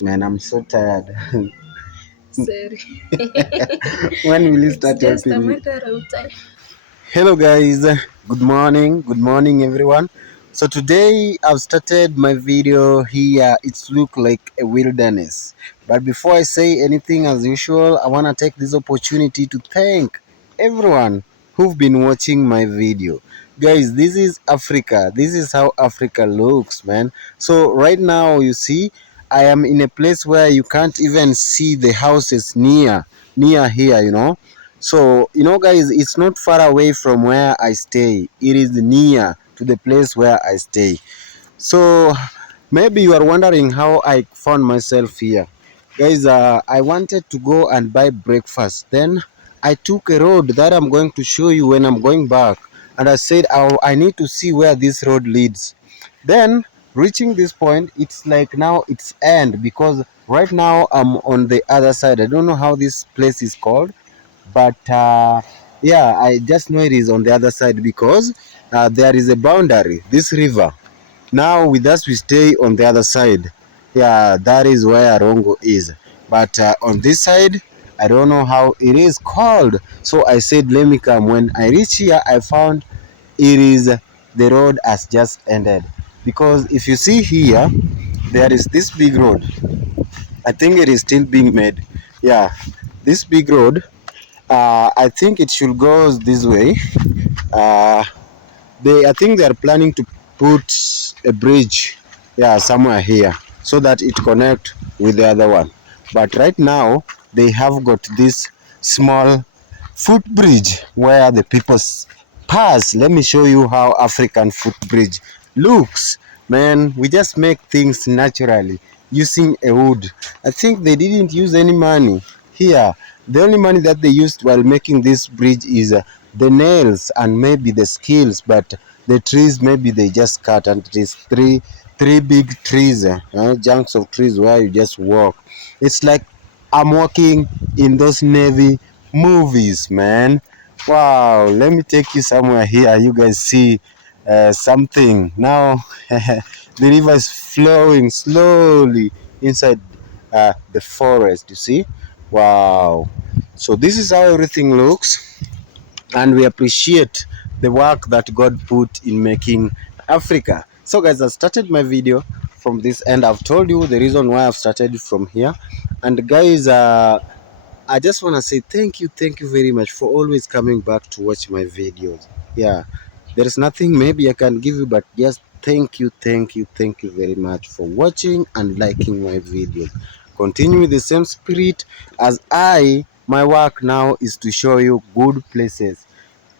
Man, I'm so tired. Sorry. When will you It's start just a helping me? matter of time. Hello, guys. Good morning, everyone. So today I've started my video here. It's look like a wilderness. But before I say anything, as usual, I wanna take this opportunity to thank everyone who've been watching my video. Guys, this is Africa. This is how Africa looks, man. So right now, you see, I am in a place where you can't even see the houses near here. So, guys, it's not far away from where I stay. It is near to the place where I stay. So, maybe you are wondering how I found myself here. Guys, I wanted to go and buy breakfast. Then I took a road that I'm going to show you when I'm going back. And I said, I need to see where this road leads. Then, reaching this point, it's like now it's end because right now I'm on the other side. I don't know how this place is called, but yeah, I just know it is on the other side because there is a boundary, this river. Now with us we stay on the other side. Yeah, that is where Rongo is, but on this side I don't know how it is called. So I said let me come. When I reach here I found it is the road has just ended, because if you see here there is this big road. I think it is still being made. Yeah, this big road, I think it should go this way. Uh, I think they are planning to put a bridge, yeah, somewhere here so that it connect with the other one. But right now they have got this small footbridge where the people pass. Let me show you how African footbridge looks. Man, we just make things naturally using a wood. I think they didn't use any money here. The only money that they used while making this bridge is the nails and maybe the skills, but the trees maybe they just cut, and it is three big trees, chunks of trees where you just walk. It's like I'm walking in those Navy movies, man. Wow, let me take you somewhere here. You guys see something. Now, the river is flowing slowly inside the forest, you see? Wow. So, this is how everything looks, and we appreciate the work that God put in making Africa. So, guys, I started my video from this end. I've told you the reason why I've started from here. And, guys, I just want to say thank you very much for always coming back to watch my videos. Yeah, there is nothing maybe I can give you, but just thank you very much for watching and liking my videos. Continue with the same spirit as my work now is to show you good places.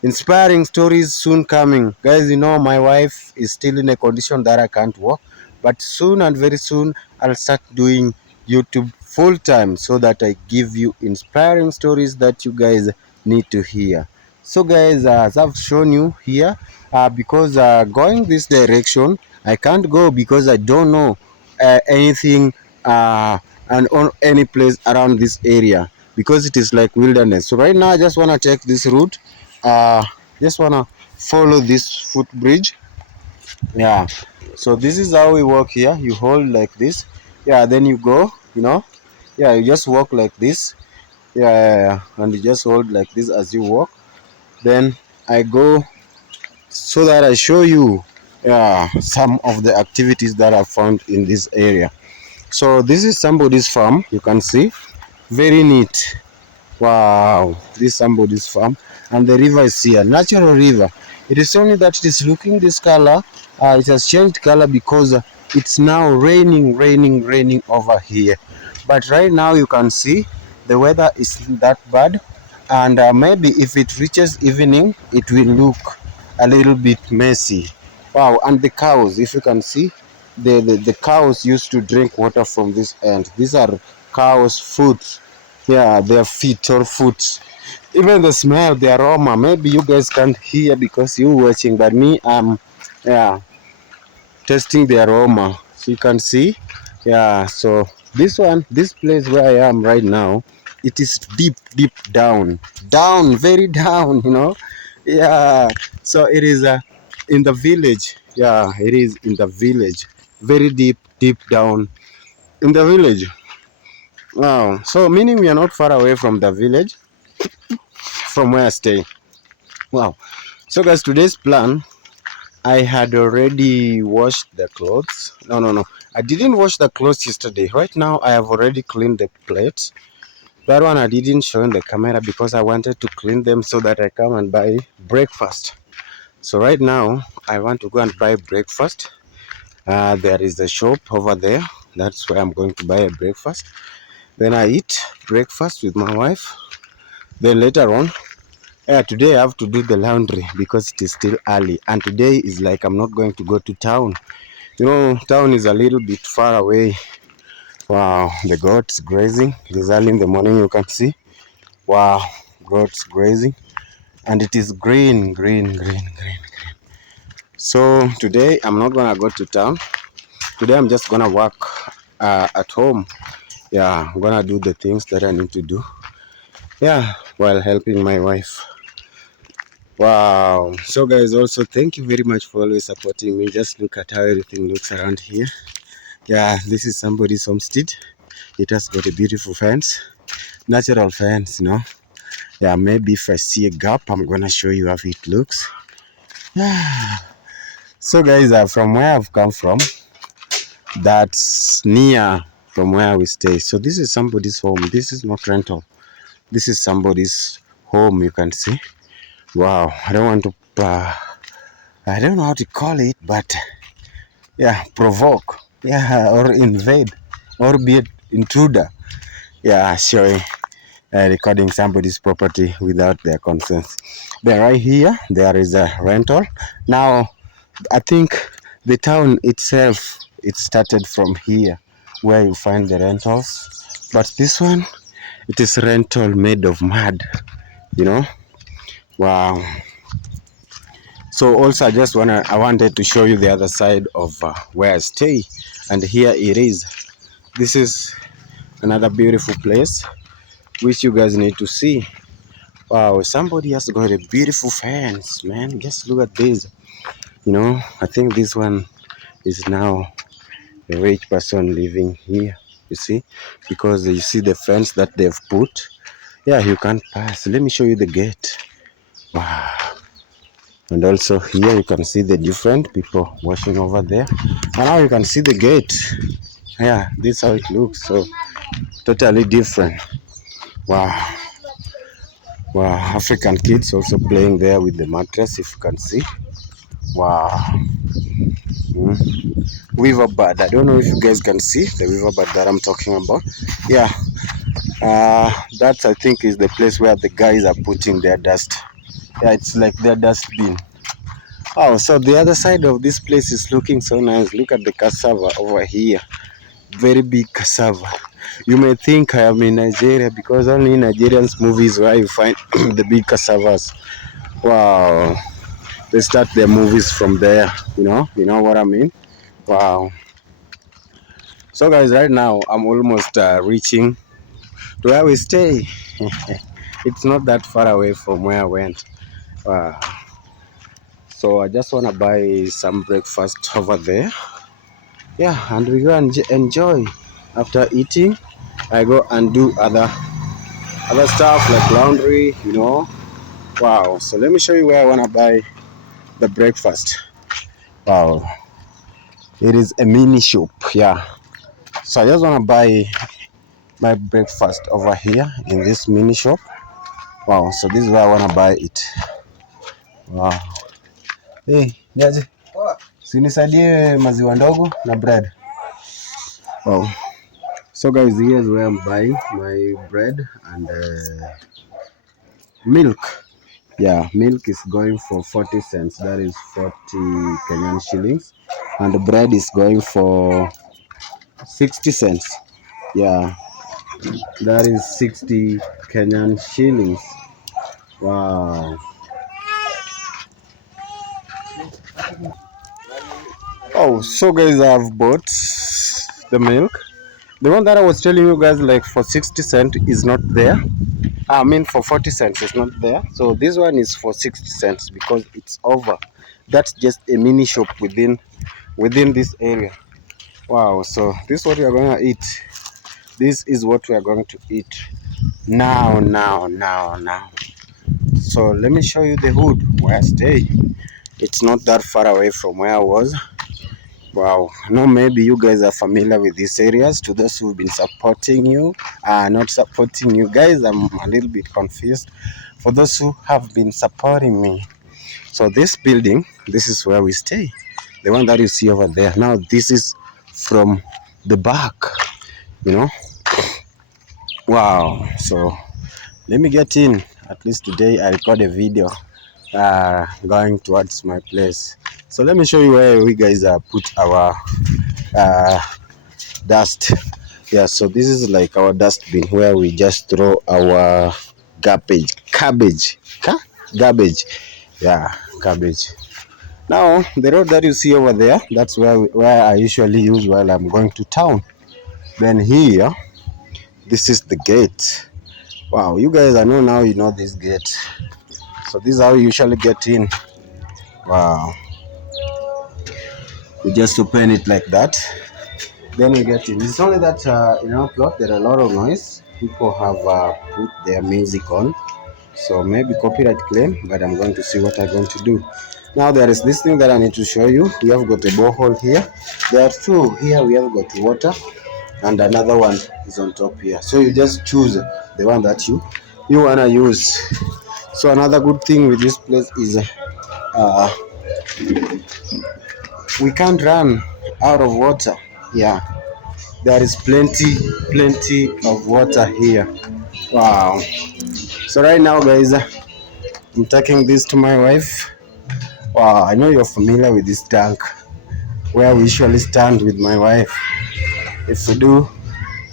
Inspiring stories soon coming. Guys, my wife is still in a condition that I can't walk, but soon and very soon I'll start doing YouTube full time so that I give you inspiring stories that you guys need to hear. So, guys, as I've shown you here, because going this direction, I can't go because I don't know anything and on any place around this area because it is like wilderness. So, right now, I just want to take this route, uh just wanna follow this footbridge. Yeah, so this is how we walk here. You hold like this, yeah, then you go, yeah, you just walk like this. Yeah, yeah, yeah. And you just hold like this as you walk. Then I go so that I show you, yeah, some of the activities that I found in this area. So this is somebody's farm, you can see, very neat. Wow, this is somebody's farm, and the river is here, natural river. It is only that it is looking this color. It has changed color because it's now raining over here. But right now you can see the weather is that bad, and maybe if it reaches evening, it will look a little bit messy. Wow, and the cows, if you can see, the cows used to drink water from this end. These are cows' food, yeah, their feet or foot. Even the smell, the aroma, maybe you guys can't hear because you're watching, but me, I'm, yeah, testing the aroma. So you can see, yeah. So this place where I am right now, it is deep down, very down, yeah. So it is in the village, yeah, it is in the village, very deep down. In the village. Wow. So meaning we are not far away from the village from where I stay. Wow. So guys, today's plan, I had already washed the clothes. No. I didn't wash the clothes yesterday. Right now I have already cleaned the plates. That one I didn't show in the camera because I wanted to clean them so that I come and buy breakfast. So right now I want to go and buy breakfast. There is a shop over there. That's where I'm going to buy a breakfast. Then I eat breakfast with my wife. Then later on, today I have to do the laundry because it is still early. And today is like I'm not going to go to town. You know, town is a little bit far away. Wow, the goats grazing. It is early in the morning, you can see. Wow, goats grazing. And it is green, green, green, green. So today I'm not gonna go to town. Today I'm just gonna work at home. Yeah, I'm gonna do the things that I need to do. Yeah, while helping my wife. Wow. So guys, also thank you very much for always supporting me. Just look at how everything looks around here. Yeah, this is somebody's homestead. It has got a beautiful fence. Natural fence, you know. Yeah, maybe if I see a gap, I'm gonna show you how it looks. So guys, from where I've come from, that's near from where we stay. So this is somebody's home. This is not rental. This is somebody's home, you can see. Wow, I don't want to I don't know how to call it, but yeah, provoke, yeah, or invade, or be an intruder. Yeah, showing, recording somebody's property without their consent. Then right here, there is a rental. Now, I think the town itself, it started from here, where you find the rentals. But this one, it is rental made of mud, you know. Wow. So also I wanted to show you the other side of where I stay, and here it is. This is another beautiful place which you guys need to see. Wow, somebody has got a beautiful fence, man. Just look at this. You know, I think this one is now a rich person living here. You see, because you see the fence that they've put. Yeah, you can't pass. Let me show you the gate. Wow. And also here you can see the different people washing over there. And now you can see the gate. Yeah, this is how it looks. So totally different. Wow. Wow. African kids also playing there with the mattress, if you can see. Wow. Weaver bird. I don't know if you guys can see the weaver bird that I'm talking about. Yeah. That I think is the place where the guys are putting their dust. Yeah, it's like their dustbin. Oh, so the other side of this place is looking so nice. Look at the cassava over here. Very big cassava. You may think I am in Nigeria because only in Nigerians movies where you find the big cassavas. Wow. They start their movies from there, you know? You know what I mean? Wow. So guys, right now I'm almost reaching to where we stay. It's not that far away from where I went. Wow. So I just want to buy some breakfast over there. Yeah, and we go and enjoy. After eating, I go and do other stuff like laundry, you know. Wow. So let me show you where I want to buy the breakfast. Wow. It is a mini shop. Yeah. So I just want to buy my breakfast over here in this mini shop. Wow. So this is where I want to buy it. Wow. Hey, niaje? Sinisaidie maziwa ndogo na bread. Wow. So guys, here's where I'm buying my bread and milk. Yeah, milk is going for 40 cents. That is 40 Kenyan shillings. And the bread is going for 60 cents. Yeah, that is 60 Kenyan shillings. Wow. Oh, so guys, I've bought the milk. The one that I was telling you guys like for 60 cents is not there. I mean for 40 cents it's not there. So this one is for 60 cents because it's over. That's just a mini shop within this area. Wow, so this is what we are going to eat. This is what we are going to eat now. So let me show you the hood where I stay. It's not that far away from where I was. Wow, no, maybe you guys are familiar with these areas. To those who've been supporting you, not supporting you guys, I'm a little bit confused. For those who have been supporting me, so this building, this is where we stay. The one that you see over there. Now this is from the back, you know. Wow. So let me get in. At least today I record a video going towards my place. So let me show you where we guys put our uh, dust. Yeah, so this is like our dustbin where we just throw our garbage. Yeah, garbage. Now the road that you see over there, that's where I usually use while I'm going to town. Then here, this is the gate. Wow, you guys, I know now you know this gate. So this is how you usually get in. Wow, we just open it like that. Then we get in. It's only that in our plot there are a lot of noise. People have put their music on, so maybe copyright claim. But I'm going to see what I'm going to do. Now there is this thing that I need to show you. We have got a borehole here. There are two here. We have got water, and another one is on top here. So you just choose the one that you wanna use. So another good thing with this place is uh, we can't run out of water. Yeah, there is plenty of water here. Wow. So right now, guys, I'm taking this to my wife. Wow, I know you're familiar with this tank where we usually stand with my wife if we do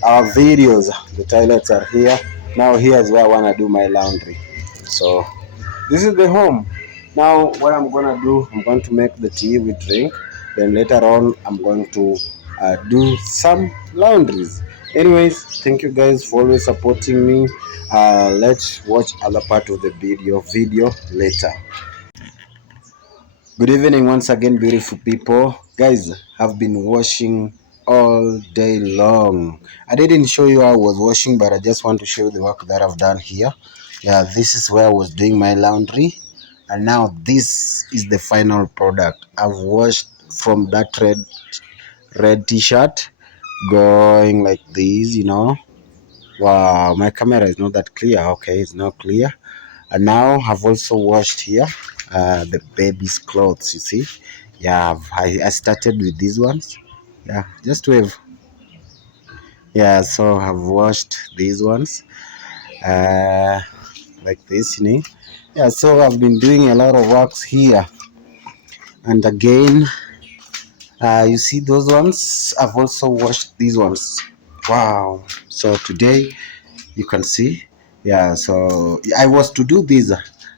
our videos. The toilets are here. Now here is where I want to do my laundry. So this is the home. Now what I'm gonna do, I'm going to make the tea we drink. Then later on, I'm going to do some laundries. Anyways, thank you guys for always supporting me. Let's watch other part of the video later. Good evening once again, beautiful people. Guys, I've been washing all day long. I didn't show you how I was washing, but I just want to show you the work that I've done here. Yeah, this is where I was doing my laundry. And now this is the final product. I've washed from that red t-shirt going like this, you know. Wow, my camera is not that clear. Okay, it's not clear. And now I've also washed here the baby's clothes. You see, yeah, I started with these ones. Yeah, just wave. Yeah, so I've washed these ones uh, like this, you know. Yeah, so I've been doing a lot of works here. And again, you see those ones? I've also washed these ones. Wow. So today you can see, yeah, so I was to do this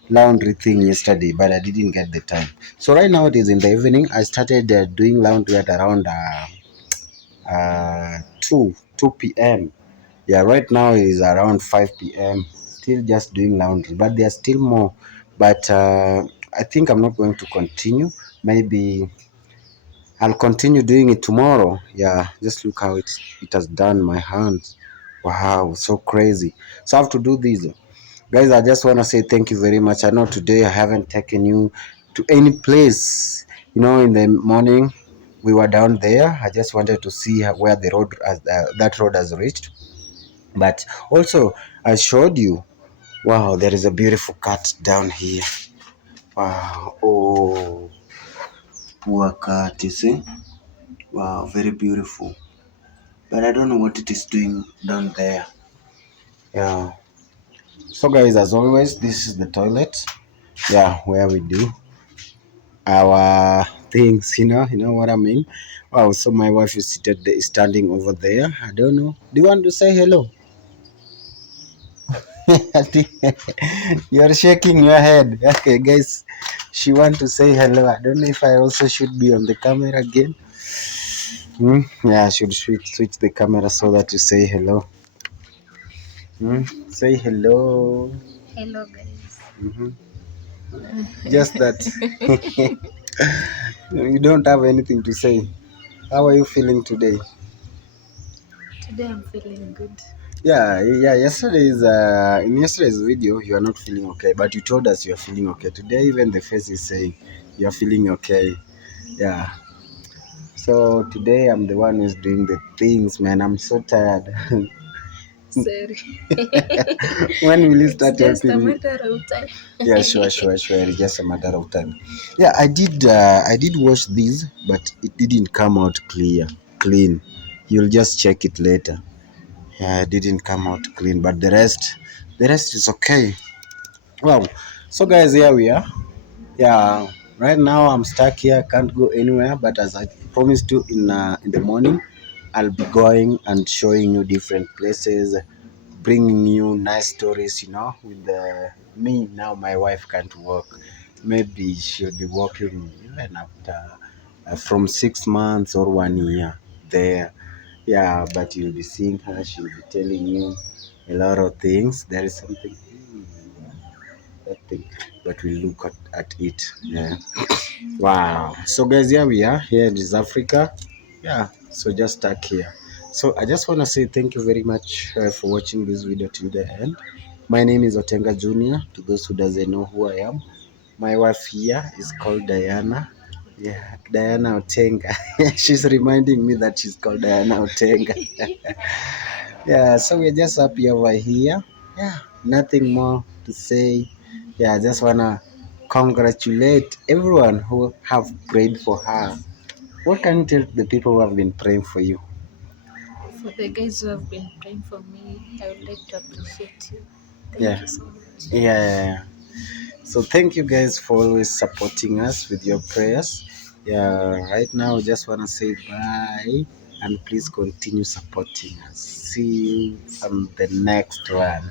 laundry thing yesterday, but I didn't get the time. So right now it is in the evening. I started doing laundry at around 2 p.m. Yeah, right now it is around 5 p.m. Still just doing laundry, but there's still more. But I think I'm not going to continue. Maybe I'll continue doing it tomorrow. Yeah, just look how it has done my hands. Wow, so crazy. So I have to do this. Guys, I just want to say thank you very much. I know today I haven't taken you to any place. You know, in the morning we were down there. I just wanted to see where the road that road has reached. But also I showed you. Wow, there is a beautiful cat down here. Wow, oh, poor cat, you see? Wow, very beautiful. But I don't know what it is doing down there. Yeah. So guys, as always, this is the toilet. Yeah, where we do our things, you know what I mean. Wow, so my wife is standing over there. I don't know. Do you want to say hello? I think you're shaking your head. Okay, guys, she want to say hello. I don't know if I also should be on the camera again. Yeah, I should switch the camera so that you say hello. Say hello. Hello, guys. hmm Just that. You don't have anything to say. How are you feeling today? Today I'm feeling good. Yeah, yeah. In yesterday's video, you are not feeling okay, but you told us you are feeling okay. Today, even the face is saying you are feeling okay. Yeah. So today, I'm the one who's doing the things, man. I'm so tired. Sorry. When will you It's start just a helping me? matter of time. Yeah, sure. It's just a matter of time. Yeah, I did wash these, but it didn't come out clean. You'll just check it later. Yeah, it didn't come out clean, but the rest is okay. Wow. So guys, here we are. Yeah, right now I'm stuck here, can't go anywhere. But as I promised you in the morning, I'll be going and showing you different places, bringing you nice stories. With me now, my wife can't work. Maybe she'll be working even after from 6 months or 1 year there. Yeah, but you'll be seeing her. She'll be telling you a lot of things. There is something. That thing, but we look at it. Yeah. Wow. So guys, here we are. Here is Africa. Yeah. So just stuck here. So I just want to say thank you very much for watching this video till the end. My name is Otenga Junior. To those who doesn't know who I am, my wife here is called Diana. Yeah, Diana Otenga. She's reminding me that she's called Diana Otenga. Yeah, so we're just happy over here. Yeah, nothing more to say. Yeah, I just wanna congratulate everyone who have prayed for her. What can you tell the people who have been praying for you? For the guys who have been praying for me, I would like to appreciate you. Thank Yeah, you so much. yeah. So thank you guys for always supporting us with your prayers. Yeah, right now I just wanna say bye and please continue supporting us. See you on the next one.